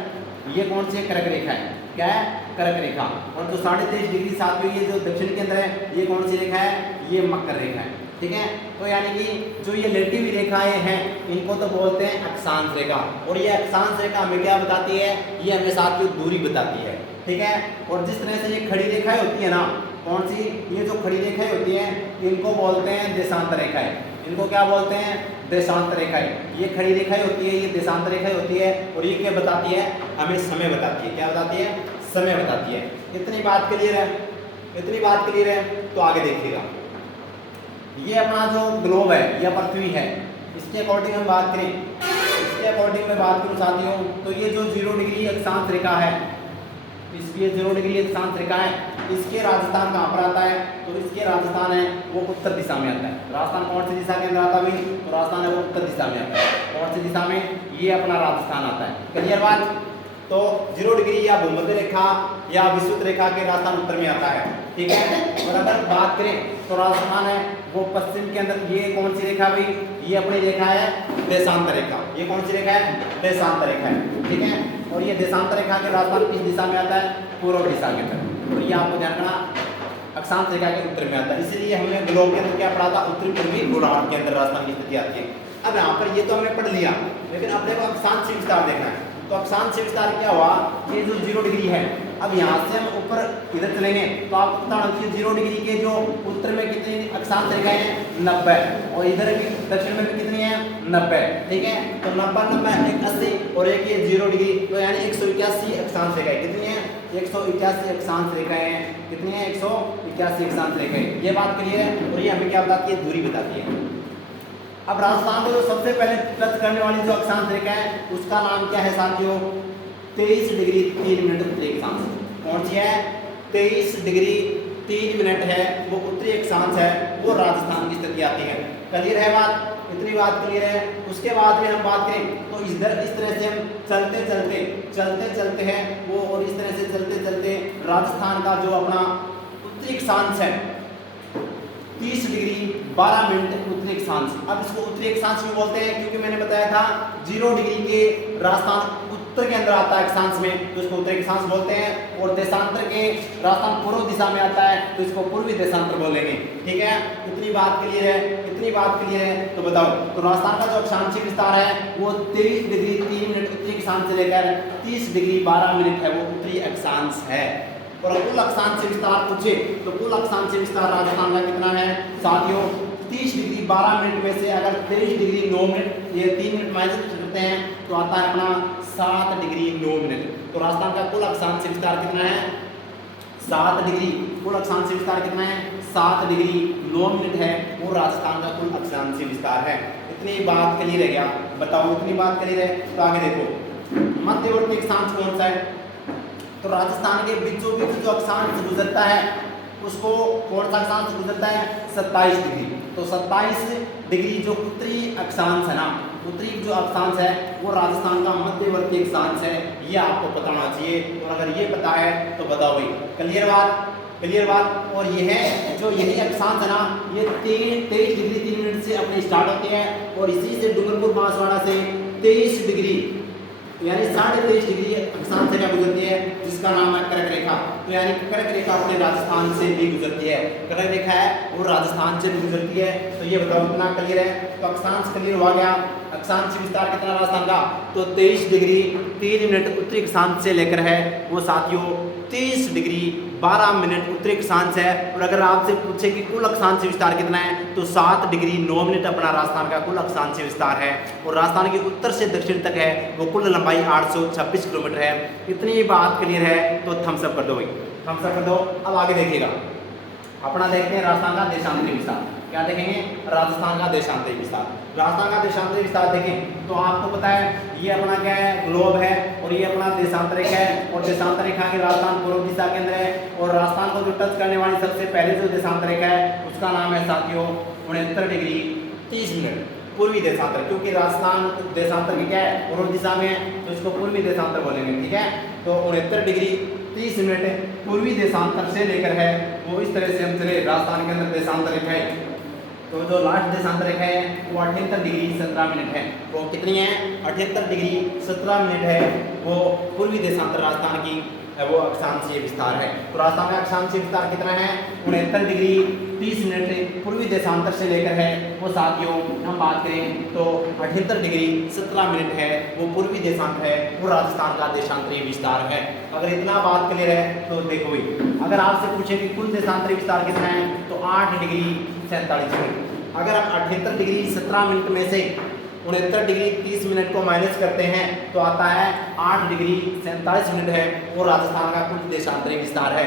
ये कौन सी कर्क रेखा है, क्या है, कर्क रेखा। और जो 23.5 डिग्री साथ में ये जो दक्षिण के अंदर है, ये कौन सी रेखा है, ये मकर रेखा है, ठीक है। तो यानी कि जो ये लेटिव रेखाएं हैं इनको तो बोलते हैं अक्षांश रेखा, और ये अक्षांश रेखा हमें क्या बताती है, ये हमें साथ की दूरी बताती है, ठीक है। और जिस तरह से ये खड़ी रेखाएं होती है ना, कौन सी, ये जो खड़ी रेखाएं होती हैं इनको बोलते हैं देशांतर रेखाएं, इनको क्या बोलते हैं, देशांतर रेखाएं। ये खड़ी रेखाएं होती है, ये देशांतर रेखाएं होती है, और ये क्या बताती है, हमें समय बताती है, क्या बताती है, समय बताती है। इतनी बात क्लियर है, इतनी बात क्लियर है। तो आगे देखिएगा, ये अपना जो ग्लोब है या पृथ्वी है, इसके अकॉर्डिंग हम बात करें, इसके अकॉर्डिंग मैं बात करूँ साथियों, तो ये जो 0 डिग्री अक्षांश रेखा है, इसकी 0 डिग्री अक्षांश रेखा है, इसके राजस्थान कहाँ पर आता है, तो इसके राजस्थान है वो उत्तर दिशा में आता है। राजस्थान कौन सी दिशा के अंदर आता है भाई, तो राजस्थान है वो उत्तर दिशा में आता है। कौन सी दिशा में, ये अपना राजस्थान आता है, क्लियर बात। तो 0 डिग्री या भूमध्य रेखा या विषुवत रेखा के राजस्थान उत्तर में आता है, ठीक है। और अगर बात करें तो राजस्थान है वो पश्चिम के अंदर, ये कौन सी रेखा भाई, ये अपनी रेखा है देशांतर रेखा, ये कौन सी रेखा है, देशांतर रेखा है, ठीक है। और ये देशांतर रेखा के राजस्थान किस दिशा में आता है, पूर्व दिशा के अंदर, और ये आपको ध्यान रखना अक्षांश रेखा के उत्तर में आता है। इसीलिए हमने ग्लोब के अंदर क्या पढ़ा था, उत्तरी पूर्वी गोलार्ध के अंदर राजस्थान की स्थिति आती है। अब यहाँ पर ये तो हमने पढ़ लिया, लेकिन अपने को अक्षांश विस्तार देखना है। तो अक्षांश विस्तार क्या हुआ, ये जो 0 डिग्री है, अब यहाँ से हम ऊपर इधर चलेंगे तो आपको पता होना चाहिए 0 डिग्री के जो उत्तर में कितनी अक्षांश रेखाएं हैं, 90, और इधर भी दक्षिण में भी कितनी है, 90, ठीक है। तो 90 90 एक 80 और एक ये 0 डिग्री, तो यानी 181 अक्षांश रेखाएं कितनी है, 181 अक्षांश रेखाएं हैं, कितनी है, 181 अक्षांश रेखाएं। ये बात क्लियर है, और ये हमें क्या बताती है, दूरी बताती है। अब राजस्थान को जो सबसे पहले टच करने वाली जो अक्षांश रेखा है उसका नाम क्या है साथियों, 23 डिग्री 3 मिनट उत्तरी अक्षांश। कौन सी है, 23 डिग्री 3 मिनट है वो उत्तरी अक्षांश है, वो राजस्थान की स्थिति आती है। क्लियर है बात, इतनी बात क्लियर है। उसके बाद में हम बात करें तो इधर इस तरह से हम चलते चलते हैं वो, और इस तरह से चलते चलते राजस्थान का जो अपना उत्तरी अक्षांश है 30 डिग्री 12 मिनट उत्तरी अक्षांश। अब इसको उत्तरी अक्षांश क्यों बोलते हैं, क्योंकि मैंने बताया था 0 डिग्री के राजस्थान उत्तर के अंदर आता है अक्षांश में, तो इसको उत्तरी अक्षांश बोलते हैं। और देशांतर के राजस्थान पूर्व दिशा में आता है तो इसको पूर्वी देशांतर बोलेंगे, ठीक है। इतनी बात क्लियर है, इतनी बात क्लियर है। तो बताओ, तो राजस्थान का जो अक्षांशीय विस्तार है वो 23 डिग्री 3 मिनट उत्तरी अक्षांश से लेकर 30 डिग्री 12 मिनट है वो उत्तरी अक्षांश है। और कुल अक्षांशीय विस्तार पूछे तो कुल अक्षांशीय विस्तार राजस्थान का कितना है साथियों, 30 डिग्री 12 मिनट में से अगर 23 डिग्री 9 मिनट ये 3 मिनट माइनस करते हैं तो आता है अपना 7 डिग्री 9 मिनट। तो राजस्थान का कुल अक्षांशीय विस्तार कितना है, 7 डिग्री। कुल अक्षांशीय विस्तार कितना है, 7 डिग्री 9 मिनट है वो राजस्थान का कुल अक्षांशीय विस्तार है। इतनी बात क्लियर है क्या, बताओ, इतनी बात क्लियर है। तो आगे देखो मध्यवर्ती अक्षांश कौन सा है, तो राजस्थान के बीचों बीच जो अक्षांश गुजरता है उसको कौन सा अक्षांश गुजरता है, 27 डिग्री। तो 27 डिग्री जो उत्तरी अक्षांश है ना, उत्तरी जो अक्षांश है वो राजस्थान का मध्यवर्ती अक्षांश है, ये आपको पता होना चाहिए। और अगर ये पता है तो बताओ भाई, क्लियर बात, क्लियर बात। और ये है जो यही अक्षांश है ना, ये 23 डिग्री 3 मिनट से अपने स्टार्ट होते हैं और इसी से डूंगरपुर बांसवाड़ा से 23 डिग्री यानी 23.5 डिग्री अक्षांश रेखा गुजरती है जिसका नाम है कर्क रेखा। तो यानी कर्क रेखा अपने राजस्थान से भी गुजरती है, कर्क रेखा है वो राजस्थान से भी गुजरती है। तो ये बताओ कितना क्लियर है, तो अक्षांश क्लियर हुआ गया। अक्षांश विस्तार कितना राजस्थान का, तो 23 डिग्री 3 मिनट उत्तरी अक्षांश से लेकर है वो साथियों 30 डिग्री 12 मिनट उत्तरी अक्षांश है। और अगर आपसे पूछे कि कुल अक्षांश विस्तार कितना है तो 7 डिग्री 9 मिनट अपना राजस्थान का कुल अक्षांश विस्तार है। और राजस्थान के उत्तर से दक्षिण तक है वो कुल लंबाई 826 किलोमीटर है। इतनी बात क्लियर है तो थम्स अप कर दो भाई, थम्स अप कर दो। अब आगे देखिएगा, अपना देखते हैं राजस्थान का देशांतरी विस्तार। क्या देखेंगे? राजस्थान का देशांतरी विस्तार। राजस्थान का देशांतरी विस्तार देखें तो आपको पता है ये अपना क्या है, ग्लोब है और ये अपना देशांतर रेखा है। और देशांतर रेखा के राजस्थान पूर्व दिशा के अंदर है। और राजस्थान को जो टच करने वाली सबसे पहले जो देशांतर रेखा है उसका नाम है साथियों 69 डिग्री 30 मिनट पूर्वी देशांतर। क्योंकि राजस्थान देशांतर की क्या है, पूर्व दिशा में है तो इसको पूर्वी देशांतर बोलेंगे, ठीक है। तो 69 डिग्री 30 मिनट पूर्वी देशांतर से लेकर है वो इस तरह से हम चले। राजस्थान के अंदर देशांतर रेखा है तो जो लास्ट देशांतर रेखा है वो 78 डिग्री 17 मिनट है। वो कितनी है? 78 डिग्री 17 मिनट है। वो पूर्वी देशांतर राजस्थान की वो अक्षांशीय विस्तार है। तो राजस्थान का अक्षांशीय विस्तार कितना है? 69 डिग्री 30 मिनट पूर्वी देशांतर से लेकर है वो साथियों हम बात करें तो 78 डिग्री 17 मिनट है वो पूर्वी देशांतर है, वो राजस्थान का देशांतरीय विस्तार है। अगर इतना बात क्लियर है तो देखो भाई, अगर आपसे पूछे कि कुल देशांतरीय विस्तार कितना है तो 8 डिग्री 47 मिनट। अगर आप 78 डिग्री 17 मिनट में से 69 डिग्री 30 मिनट को माइनस करते हैं तो आता है 8 डिग्री 47 मिनट है वो राजस्थान का कुल देशांतरीय विस्तार है।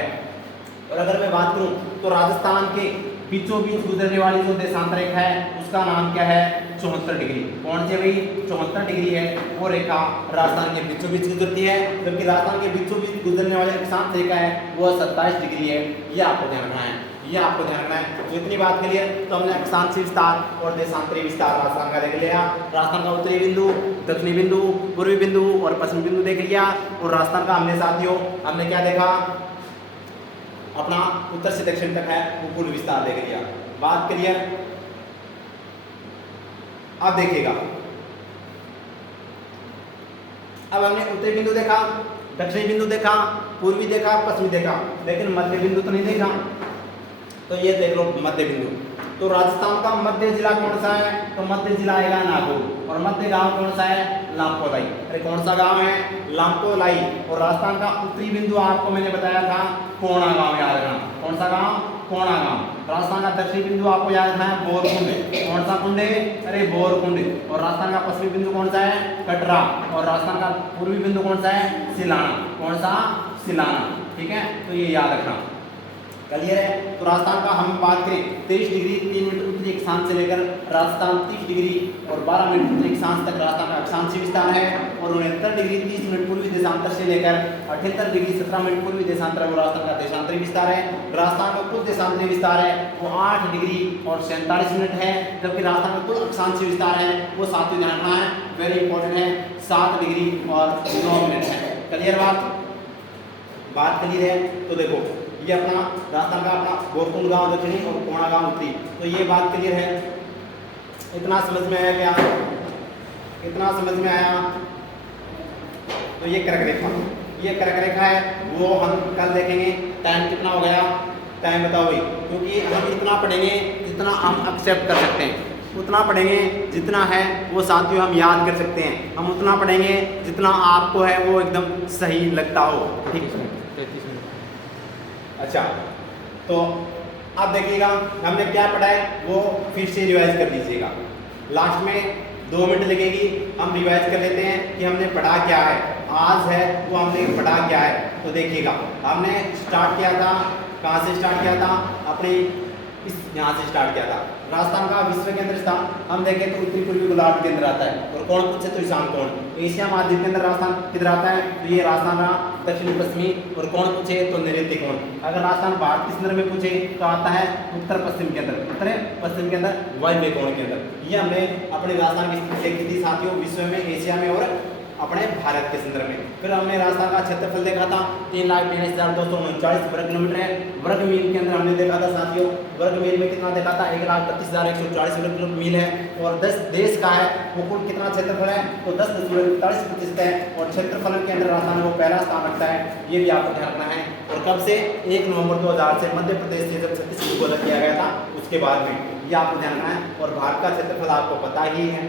और अगर मैं बात करूं तो राजस्थान के बीचों बीच गुजरने वाली जो देशांतर रेखा है उसका नाम क्या है? 74 डिग्री। कौन सी भाई? 74 डिग्री है वो रेखा राजस्थान के बीचों बीच गुजरती है। जबकि राजस्थान के बीचों बीच गुजरने वाली अक्षांश रेखा है वो 27 डिग्री है। ये आपको ध्यान रखना है, ये आपको ध्यान रखना है। तो इतनी बात क्लियर, तो हमने अक्षांशीय विस्तार और देशांतरीय विस्तार राजस्थान का देख लिया। राजस्थान का उत्तरी बिंदु, दक्षिणी बिंदु, पूर्वी बिंदु और पश्चिमी बिंदु देख लिया। और राजस्थान का हमने साथियों हमने क्या देखा? अपना उत्तर से दक्षिण तक है वो कुल विस्तार देख लिया। बात क्लियर? अब देखिएगा, अब हमने उत्तरी बिंदु देखा, दक्षिणी बिंदु देखा, पूर्वी देखा, पश्चिमी देखा, लेकिन मध्य बिंदु तो नहीं देखा। तो ये देख लो मध्य बिंदु। तो राजस्थान का मध्य जिला कौन सा है? तो मध्य जिला आएगा नागौर। और मध्य गांव कौन सा है? लामपोलाई। अरे कौन सा गांव है? लामपोलाई। और राजस्थान का उत्तरी बिंदु आपको मैंने बताया था कोणा गांव, याद रखना। कौन सा गांव? कोणा गांव। राजस्थान का दक्षिणी बिंदु आपको याद रखना है बोरकुंड। कौन सा कुंड है? अरे बोरकुंड। और राजस्थान का पश्चिमी बिंदु कौन सा है? कटरा। और राजस्थान का पूर्वी बिंदु कौन सा है? सिलाना। कौन सा? सिलाना, ठीक है। तो ये याद रखना, क्लियर है। तो राजस्थान का हम बात करें 23 डिग्री 3 मिनट उत्तरी अक्षांश से लेकर राजस्थान 30 डिग्री और 12 मिनट उत्तरी अक्षांश तक राजस्थान का अक्षांशीय विस्तार है। और 69 डिग्री 30 मिनट पूर्वी देशांतर से लेकर 78 डिग्री 17 मिनट पूर्वी देशांतर वो राजस्थान का देशांतरीय विस्तार है। राजस्थान का कुल देशांतरीय विस्तार है वो 8 डिग्री और 47 मिनट है। जबकि राजस्थान का कुल अक्षांशीय विस्तार है वो सातवें ध्यान रखना है, वेरी इंपॉर्टेंट है, 7 डिग्री और 9 मिनट है। क्लियर बात क्लियर है। तो देखो ये अपना राजस्थान का अपना बोरकुंड गांव दक्षिणी और कोणा गांव उत्तरी। तो ये बात क्लियर है, इतना समझ में आया क्या? इतना समझ में आया? तो ये कर्क रेखा, ये कर्क रेखा है वो हम कल देखेंगे। टाइम कितना हो गया? टाइम बताओ भाई, क्योंकि हम इतना पढ़ेंगे जितना हम एक्सेप्ट कर सकते हैं, उतना पढ़ेंगे जितना है वो साथियों हम याद कर सकते हैं। हम उतना पढ़ेंगे जितना आपको है वो एकदम सही लगता हो, ठीक है। अच्छा, तो अब देखिएगा हमने क्या पढ़ा है वो फिर से रिवाइज कर दीजिएगा। लास्ट में 2 मिनट लगेगी, हम रिवाइज कर लेते हैं कि हमने पढ़ा क्या है। आज है वो हमने पढ़ा क्या है। तो देखिएगा हमने स्टार्ट किया था, कहाँ से स्टार्ट किया था? अपने इस यहाँ से स्टार्ट किया था। राजस्थान का विश्व के अंदर स्थान हम देखें तो उत्तरी पूर्वी गोलार्ध के अंदर आता है। और कौन पूछे तो ईशान कौन, एशिया महाद्वीप के अंदर राजस्थान किधर आता है? तो ये राजस्थान रहा दक्षिणी पश्चिमी। और कौन पूछे तो नैऋत्य कोण। अगर राजस्थान भारत के संदर्भ में पूछे तो आता है उत्तर पश्चिम के अंदर, उत्तर पश्चिम के अंदर वायव्य कोण के अंदर। ये हमने अपने राजस्थान की स्थिति देखी थी साथियों, विश्व में, एशिया में और अपने भारत के संदर्भ में। फिर हमने राजस्थान का क्षेत्रफल देखा था 3,42,239 वर्ग किलोमीटर है। वर्ग मील के अंदर हमने देखा था साथियों, वर्ग मील में कितना देखा था? 1,32,140 वर्ग मील है। और 10 देश का है वो कुल कितना क्षेत्रफल है? तो 10.43% है। और क्षेत्रफल के अंदर राजस्थान वो पहला स्थान रखता है, ये भी आपको ध्यान रखना है। और कब से? 1 नवंबर 2000 से मध्य प्रदेश से जब छत्तीसगढ़ को अलग किया गया था उसके बाद में, ये आपको ध्यान रखना है। और भारत का क्षेत्रफल आपको पता ही है,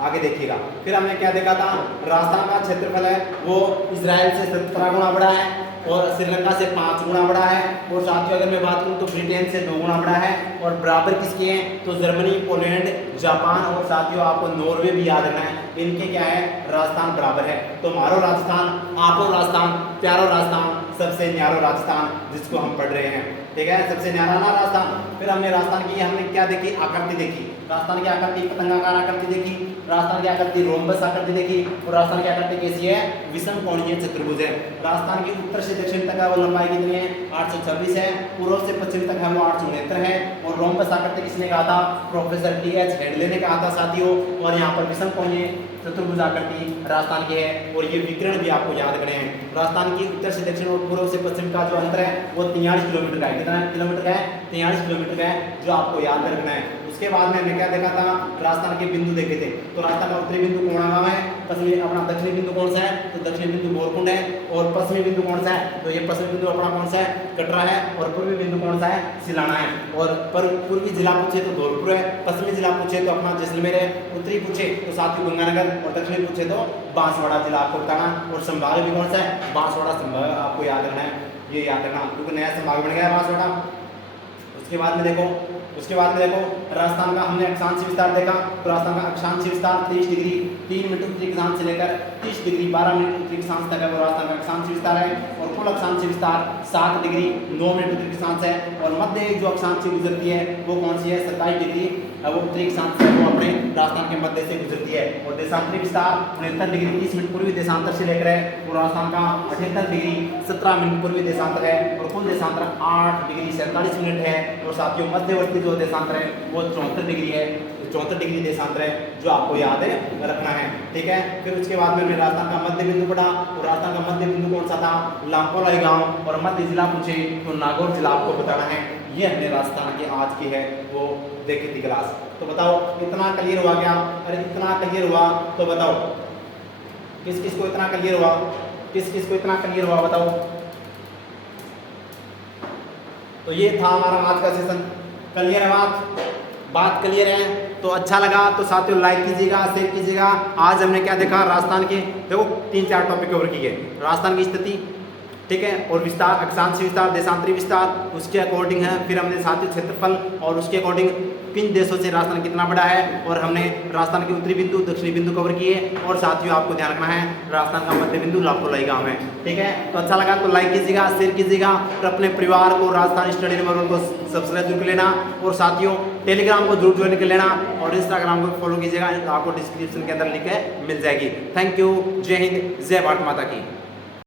आगे देखिएगा। फिर हमने क्या देखा था? राजस्थान का क्षेत्रफल है वो इजराइल से 17 गुना बड़ा है। और श्रीलंका से 5 गुना बड़ा है। और साथियों अगर मैं बात करूं तो ब्रिटेन से 2 गुना बड़ा है। और बराबर किसके हैं तो जर्मनी, पोलैंड, जापान और साथियों आपको नॉर्वे भी याद रखना है, इनके क्या है राजस्थान बराबर है। तो हमारो राजस्थान, आपो राजस्थान, प्यारो राजस्थान, सबसे न्यारो राजस्थान जिसको हम पढ़ रहे हैं, ठीक है, सबसे न्यारा ना राजस्थान। फिर हमने राजस्थान की हमने क्या देखी आकृति देखी, राजस्थान की आकृति पतंगाकार आकृति देखी, राजस्थान की आकृति रोम्बस आकृति देखी और राजस्थान की आकृति कैसी है विषम कोणीय चतुर्भुज है। राजस्थान की उत्तर से दक्षिण तक है वो लंबाई कितनी है 826 है, पूर्व से पश्चिम तक है वो 869 है। और रोम्बस आकृति किसने कहा था प्रोफेसर टी.एच. हेडले ने कहा था साथियों। और यहाँ पर विषम कोणीय चतुर्भुज आकृति राजस्थान की है। और ये विकर्ण भी आपको याद करने हैं। राजस्थान की उत्तर से दक्षिण और पूर्व से पश्चिम का जो अंतर है वो 43 किलोमीटर का है। कितना किलोमीटर का है 43 किलोमीटर का है, जो आपको याद रखना है। उसके बाद में हमने क्या देखा था राजस्थान के बिंदु देखे थे। तो राजस्थान का उत्तरी बिंदु कोणागांव है, पश्चिमी अपना दक्षिणी बिंदु कौन सा है तो दक्षिणी बिंदु बोरकुंड है। और पश्चिमी बिंदु कौन सा है तो ये पश्चिमी बिंदु अपना कौन सा है कटरा है। और पूर्वी बिंदु कौन सा है सिलाना है। और पूर्वी जिला पूछे तो धौलपुर है, पश्चिमी जिला पूछे तो अपना जैसलमेर है, उत्तरी पूछे तो साथियों गंगानगर और दक्षिणी पूछे तो बांसवाड़ा जिला आपको बताना। और संभाग भी कौन सा है बांसवाड़ा संभाग आपको याद रखना है, ये याद रखना क्योंकि नया संभाग बन गया है बांसवाड़ा। उसके बाद में देखो राजस्थान का हमने अक्षांश विस्तार देखा। तो राजस्थान का अक्षांश विस्तार 30 डिग्री 3 मिनट उत्तरी अक्षांश से लेकर 30 डिग्री 12 मिनट उत्तरी अक्षांश तक है वो राजस्थान का अक्षांश विस्तार है। और कुल अक्षांश विस्तार 7 डिग्री 9 मिनट उत्तरी अक्षांश है। और मध्य जो अक्षांश से गुजरती है वो कौन सी है 27 डिग्री वो उत्तरी अक्षांश है वो अपने राजस्थान के मध्य से गुजरती है। और देशांतरी विस्तार 69 डिग्री 30 मिनट पूर्वी देशांतर से लेकर है वो राजस्थान का 78 डिग्री 17 मिनट पूर्वी देशांतर है। और कुल देशांतर 8 डिग्री 47 मिनट है। और साथियों मध्यवर्ती जो देशांतर है वो 74 डिग्री है, 74 डिग्री देशांतर है जो आपको याद है रखना है, ठीक है। फिर उसके बाद में राजस्थान का मध्य बिंदु पढ़ा। और राजस्थान का मध्य बिंदु कौन सा था लांपोलाई गांव। और मध्य जिला पूछे तो नागौर जिला आपको बताना है। ये हमने राजस्थान की आज की है वो देखी थी क्लास। तो बताओ इतना क्लियर हुआ क्या? अरे इतना क्लियर हुआ तो बताओ किस किस को इतना क्लियर हुआ, किस किस को इतना क्लियर हुआ बताओ। तो ये था हमारा आज का सेशन। क्लियर है बात क्लियर है तो अच्छा लगा तो साथियों लाइक कीजिएगा, शेयर कीजिएगा। आज हमने क्या देखा राजस्थान के देखो 3-4 टॉपिक कवर किए। राजस्थान की स्थिति, ठीक है, और विस्तार अक्षांश विस्तार देशांतरी विस्तार उसके अकॉर्डिंग है। फिर हमने साथियों क्षेत्रफल और उसके अकॉर्डिंग किन देशों से राजस्थान कितना बड़ा है। और हमने राजस्थान के उत्तरी बिंदु दक्षिणी बिंदु कवर किए। और साथियों आपको ध्यान रखना है राजस्थान का मध्य बिंदु लांपोलाई गांव है, ठीक है। तो अच्छा लगा तो लाइक कीजिएगा, शेयर कीजिएगा और अपने परिवार को राजस्थान स्टडी नंबर को सब्सक्राइब जरूर कर लेना। और साथियों टेलीग्राम को जरूर ज्वाइन कर लेना और इंस्टाग्राम को फॉलो कीजिएगा, आपको डिस्क्रिप्शन के अंदर लिंक मिल जाएगी। थैंक यू, जय हिंद, जय भारत माता की।